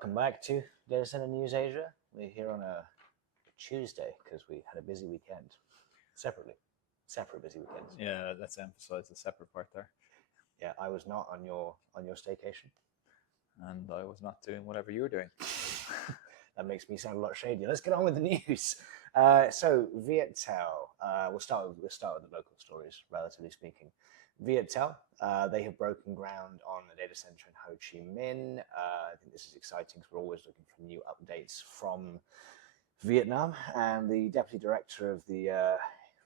Welcome back to Data Center News Asia. We're here on a Tuesday because we had a busy weekend. Separate busy weekends. Yeah, let's emphasize the separate part there. Yeah, I was not on your staycation. And I was not doing whatever you were doing. That makes me sound a lot shadier. Let's get on with the news. So Viettel, we'll start with the local stories, relatively speaking. Viettel, they have broken ground on a data center in Ho Chi Minh. I think this is exciting because we're always looking for new updates from Vietnam. And the deputy director of the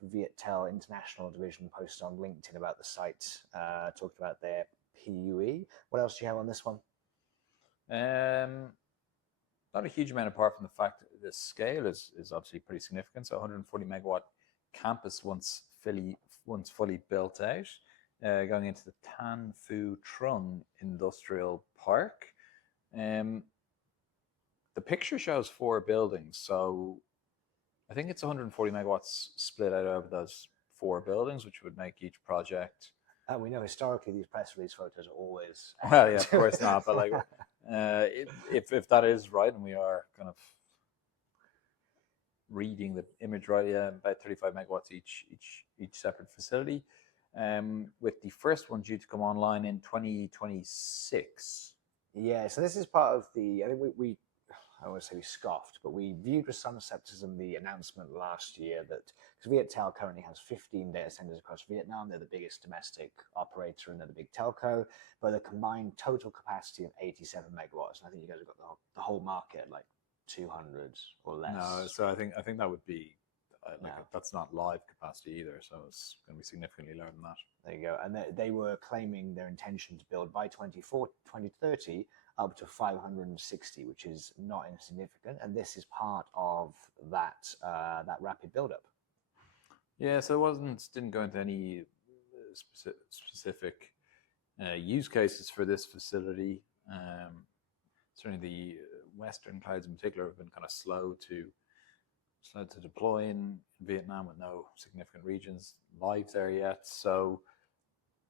Viettel International Division posted on LinkedIn about the site, talked about their PUE. What else do you have on this one? Not a huge amount apart from the fact that the scale is obviously pretty significant. So 140 megawatt campus once fully built out, going into the Tan Phu Trung Industrial Park. The picture shows 4 buildings, so I think it's 140 megawatts split out over those 4 buildings, which would make each project. We know historically these press release photos are always. Well, yeah, of course not, but like. If that is right, and we are kind of reading the image right, yeah, about 35 megawatts each separate facility, with the first one due to come online in 2026. Yeah, so this is part of the. I think we I don't want to say we scoffed, but we viewed with some skepticism the announcement last year that because Viettel currently has 15 data centers across Vietnam, they're the biggest domestic operator and they're the big telco, but a combined total capacity of 87 megawatts. And I think you guys have got the whole market like 200 or less. No, so I think that would be that's not live capacity either, so it's going to be significantly lower than that. There you go. And they were claiming their intention to build by 2030 up to 560, which is not insignificant, and this is part of that rapid buildup. Yeah, so didn't go into any specific use cases for this facility. Certainly, the Western clouds in particular have been kind of slow to deploy in Vietnam, with no significant regions live there yet. So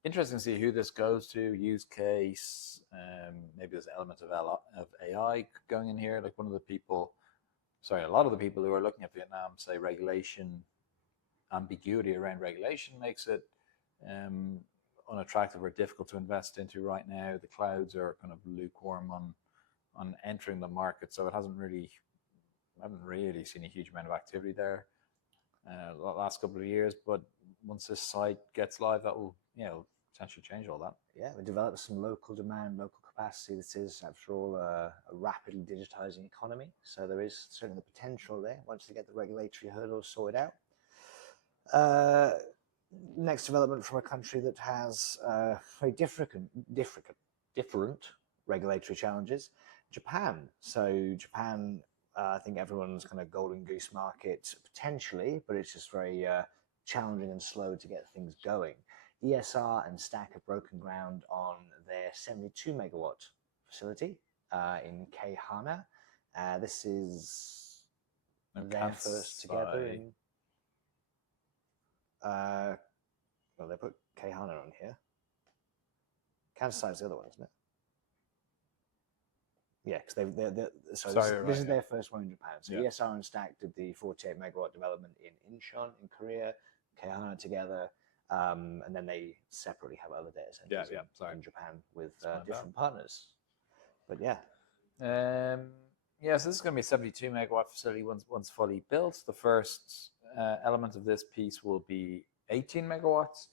interesting to see who this goes to, use case. Maybe there's an element of AI going in here. Like a lot of the people who are looking at Vietnam say regulation, ambiguity around regulation makes it unattractive or difficult to invest into right now. The clouds are kind of lukewarm on entering the market, so I haven't really seen a huge amount of activity there the last couple of years. But once this site gets live, that will potentially change all that. Yeah, we developed some local demand, local capacity. This is, after all, a rapidly digitizing economy. So there is certainly the potential there once they get the regulatory hurdles sorted out. Next development from a country that has very different regulatory challenges, Japan. So Japan, I think everyone's kind of golden goose market potentially, but it's just very challenging and slow to get things going. ESR and Stack have broken ground on their 72 megawatt facility in Keihana. This is their first together in. Well, they put Keihana on here. Kansai is the other one, isn't it? Yeah, because this is their first one in Japan. So ESR and Stack did the 48 megawatt development in Incheon in Korea, Keihana together. And then they separately have other data centers in Japan with different partners. But so this is going to be a 72 megawatt facility once fully built. The first element of this piece will be 18 megawatts.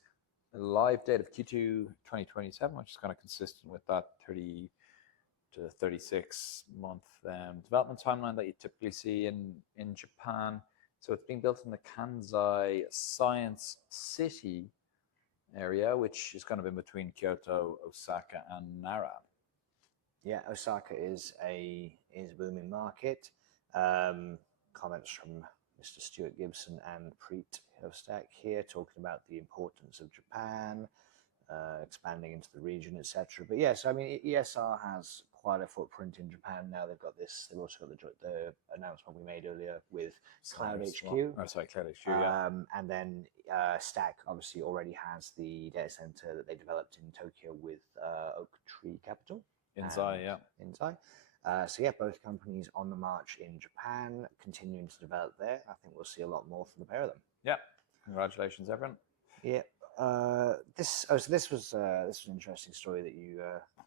A live date of Q2 2027, which is kind of consistent with that 30 to 36 month development timeline that you typically see in Japan. So it's being built in the Kansai Science City area, which is kind of in between Kyoto, Osaka, and Nara. Yeah, Osaka is a booming market. Comments from Mr. Stuart Gibson and Preet of Stack here, talking about the importance of Japan, expanding into the region, etc. But yes, I mean, ESR has quite a footprint in Japan now. They've got this. They've also got the announcement we made earlier with Cloud HQ. Cloud HQ. Yeah. And then Stack obviously already has the data center that they developed in Tokyo with Oak Tree Capital. Inzai. So yeah, both companies on the march in Japan, continuing to develop there. I think we'll see a lot more from the pair of them. Yeah, congratulations, everyone. Yeah. So this was an interesting story that you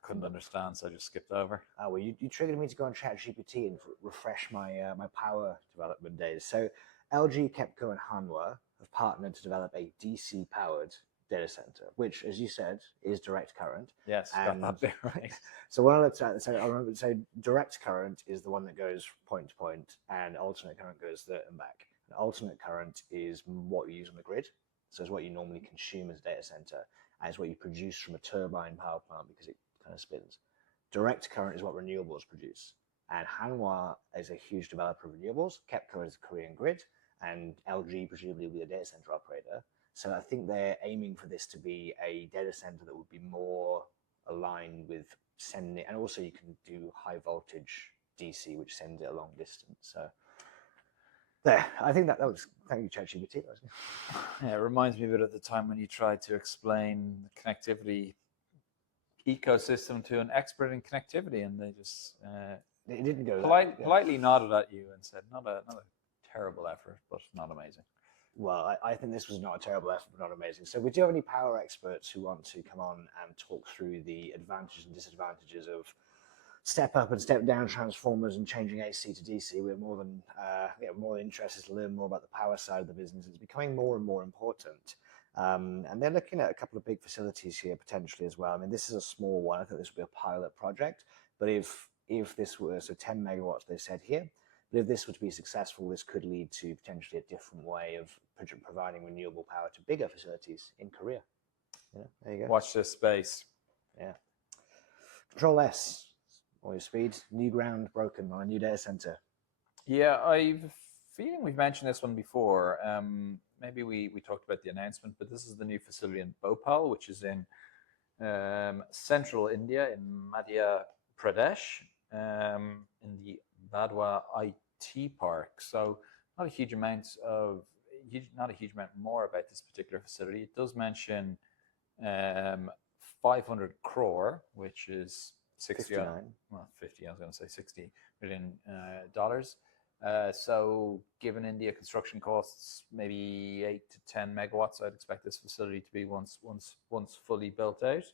Couldn't understand, so I just skipped over. well, you triggered me to go on ChatGPT and refresh my power development days. So LG, KEPCO, and Hanwha have partnered to develop a DC powered data center, which, as you said, is direct current. Yes, got that bit right. So when I looked at it, so I remember, so direct current is the one that goes point to point, and alternate current goes there and back. And alternate current is what you use on the grid. So it's what you normally consume as a data center, and it's what you produce from a turbine power plant because it kind of spins. Direct current is what renewables produce. And Hanwha is a huge developer of renewables. KEPCO is a Korean grid, and LG presumably will be a data center operator. So I think they're aiming for this to be a data center that would be more aligned with sending it, and also you can do high voltage DC, which sends it a long distance. So there, I think that was, thank you, ChatGPT. Yeah, it reminds me a bit of the time when you tried to explain the connectivity ecosystem to an expert in connectivity, and they just it didn't go politely nodded at you and said, not a terrible effort, but not amazing. Well, I think this was not a terrible effort, but not amazing. So we do have any power experts who want to come on and talk through the advantages and disadvantages of step up and step down transformers and changing AC to DC. We're more than interested to learn more about the power side of the business. It's becoming more and more important. And they're looking at a couple of big facilities here potentially as well. I mean, this is a small one. I think this will be a pilot project. But if this were, so 10 megawatts they said here, but if this were to be successful, this could lead to potentially a different way of providing renewable power to bigger facilities in Korea. Yeah, there you go. Watch this space. Yeah. CtrlS, all your speed, new ground broken on a new data center. Yeah, I've a feeling we've mentioned this one before. Maybe we talked about the announcement, but this is the new facility in Bhopal, which is in central India, in Madhya Pradesh, in the Badwa IT Park. So not a huge amount more about this particular facility. It does mention 500 crore, which is 60 59. Well, 50. I was going to say $60 million. So given India construction costs, maybe 8 to 10 megawatts, I'd expect this facility to be once fully built out.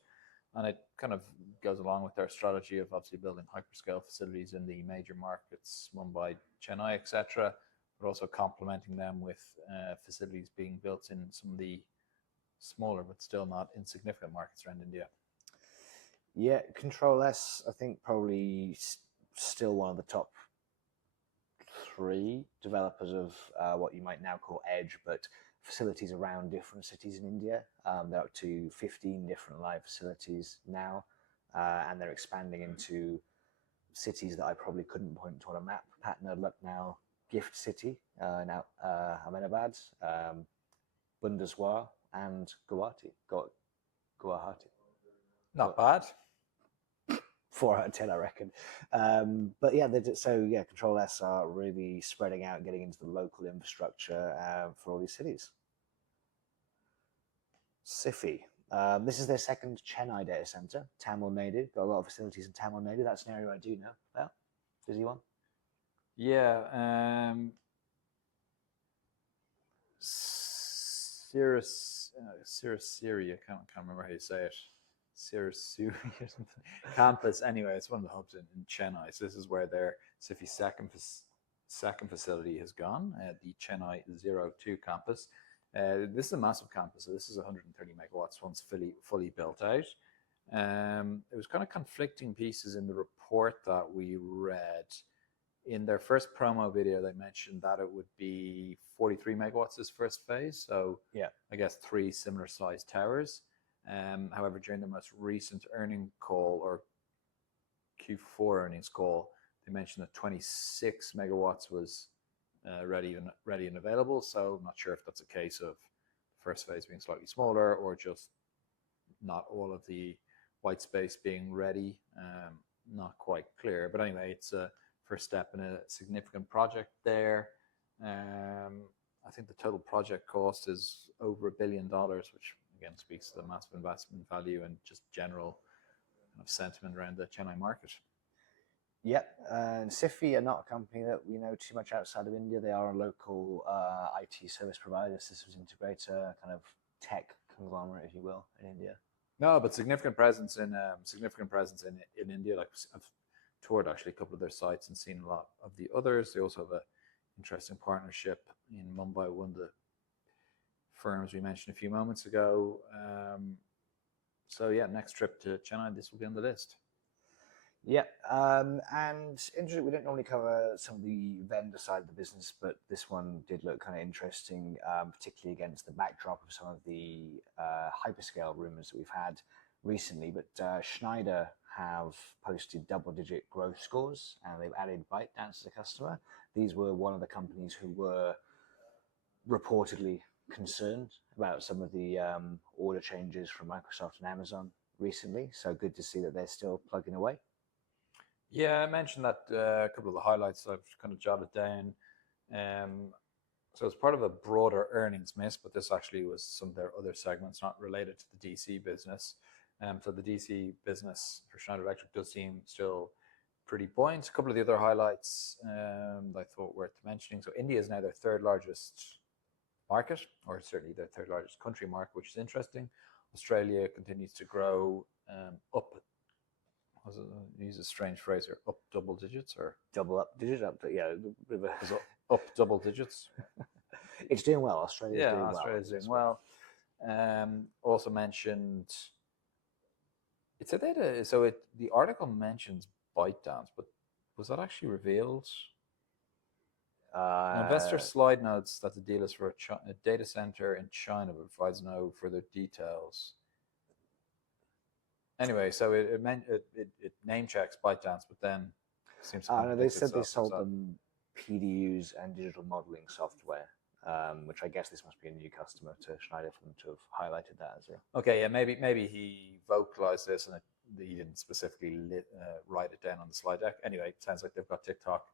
And it kind of goes along with their strategy of obviously building hyperscale facilities in the major markets, Mumbai, Chennai, etc., but also complementing them with facilities being built in some of the smaller but still not insignificant markets around India. Yeah, CtrlS, I think probably still one of the top 3 developers of what you might now call edge, but facilities around different cities in India. They're up to 15 different live facilities now, and they're expanding into cities that I probably couldn't point to on a map. Patna, Lucknow, Gift City, now Ahmedabad, Bundeswar, and Guwahati. Not bad. 4 out of 10, I reckon. But yeah, CtrlS are really spreading out, getting into the local infrastructure for all these cities. Sify. This is their second Chennai data center, Tamil Nadu. Got a lot of facilities in Tamil Nadu. That's an area I do know about. Busy one. Yeah. Syria. I can't remember how you say it. Siri or something. Campus. Anyway, it's one of the hubs in Chennai. So this is where their Sify second facility has gone, the Chennai 02 campus. This is a massive campus. So this is 130 megawatts once fully built out. There was kind of conflicting pieces in the report that we read. In their first promo video, they mentioned that it would be 43 megawatts this first phase. So yeah, I guess 3 similar sized towers. However, during the most recent earning call or Q4 earnings call, they mentioned that 26 megawatts was ready and available. So I'm not sure if that's a case of the first phase being slightly smaller or just not all of the white space being ready. Not quite clear. But anyway, it's a first step in a significant project there. I think the total project cost is over $1 billion, which again speaks to the massive investment value and just general kind of sentiment around the Chennai market. Yep, and Sify are not a company that we know too much outside of India. They are a local IT service provider, systems integrator, kind of tech conglomerate, if you will, in India. No, but significant presence in India. Like I've toured actually a couple of their sites and seen a lot of the others. They also have a interesting partnership in Mumbai, one of the firms we mentioned a few moments ago. So yeah, next trip to Chennai, this will be on the list. Yeah, and interesting. We don't normally cover some of the vendor side of the business, but this one did look kind of interesting, particularly against the backdrop of some of the hyperscale rumors that we've had recently. But Schneider have posted double-digit growth scores, and they've added ByteDance as a customer. These were one of the companies who were reportedly concerned about some of the order changes from Microsoft and Amazon recently. So good to see that they're still plugging away. Yeah, I mentioned that a couple of the highlights I've kind of jotted down. So it's part of a broader earnings miss, but this actually was some of their other segments not related to the DC business. So the DC business for Schneider Electric does seem still pretty buoyant. A couple of the other highlights I thought worth mentioning. So India is now their third largest market, or certainly their third largest country market, which is interesting. Australia continues to grow up. Use a strange phrase here. Up double digits or double up digits? Yeah, up double digits. It's doing well. Australia's doing well. Australia's doing well. Also mentioned. It's a data. So the article mentions ByteDance, but was that actually revealed? Investor slide notes that the deal is for a data center in China, but provides no further details. Anyway, so it name checks ByteDance, but then seems to they said they sold them PDUs and digital modeling software, which I guess this must be a new customer to Schneider for them to have highlighted that as well. Okay, yeah, maybe he vocalized this and he didn't specifically write it down on the slide deck. Anyway, it sounds like they've got TikTok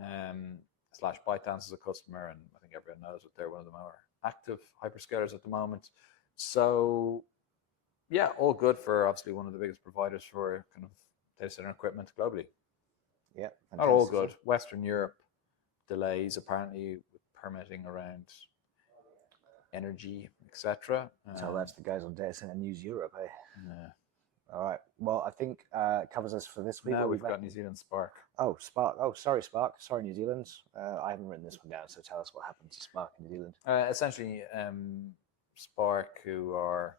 / ByteDance as a customer, and I think everyone knows that they're one of the more active hyperscalers at the moment. So yeah, all good for obviously one of the biggest providers for kind of data center equipment globally. Yeah, not all good. Western Europe delays apparently with permitting around energy, etc. So that's the guys on Data Center News Europe, eh? Yeah. All right. Well, I think covers us for this week. Now we've got New Zealand Spark. Oh, Spark. Oh, sorry, Spark. Sorry, New Zealand. I haven't written this one down, so tell us what happened to Spark in New Zealand. Essentially, Spark, who are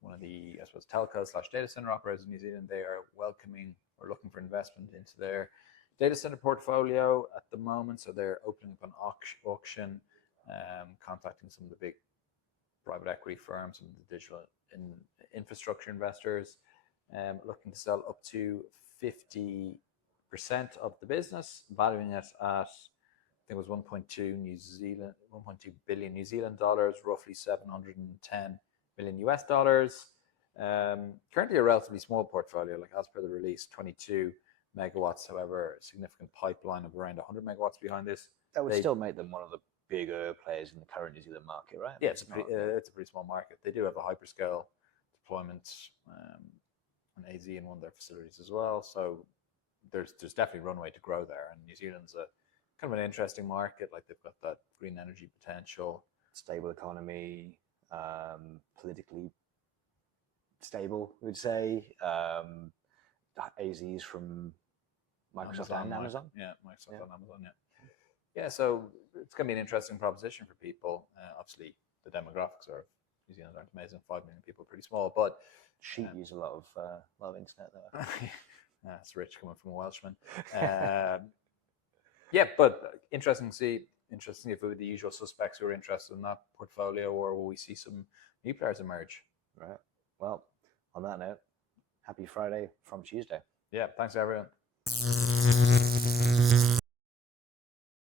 one of the, I suppose, telco / data center operators in New Zealand, they are welcoming or looking for investment into their data center portfolio at the moment. So they're opening up an auction, contacting some of the big private equity firms and the digital infrastructure investors, looking to sell up to 50% of the business, valuing it at, I think it was 1.2 billion New Zealand dollars, roughly 710 million US dollars. Currently a relatively small portfolio, like as per the release, 22 megawatts. However, a significant pipeline of around 100 megawatts behind this. That would still make them one of the bigger players in the current New Zealand market, right? Yeah, it's a pretty small market. They do have a hyperscale deployment on AZ in one of their facilities as well. So there's definitely runway to grow there. And New Zealand's a kind of an interesting market. Like they've got that green energy potential, stable economy, politically stable, we would say. AZ's from Microsoft and Amazon. Yeah, Microsoft and Amazon, yeah. Yeah, so it's going to be an interesting proposition for people. Obviously, the demographics of New Zealand aren't amazing. 5 million people, pretty small, but sheep use a lot of internet though. That's rich coming from a Welshman. Yeah, but interesting to see. Interesting if it were the usual suspects who are interested in that portfolio, or will we see some new players emerge? Right. Well, on that note, happy Friday from Tuesday. Yeah, thanks everyone.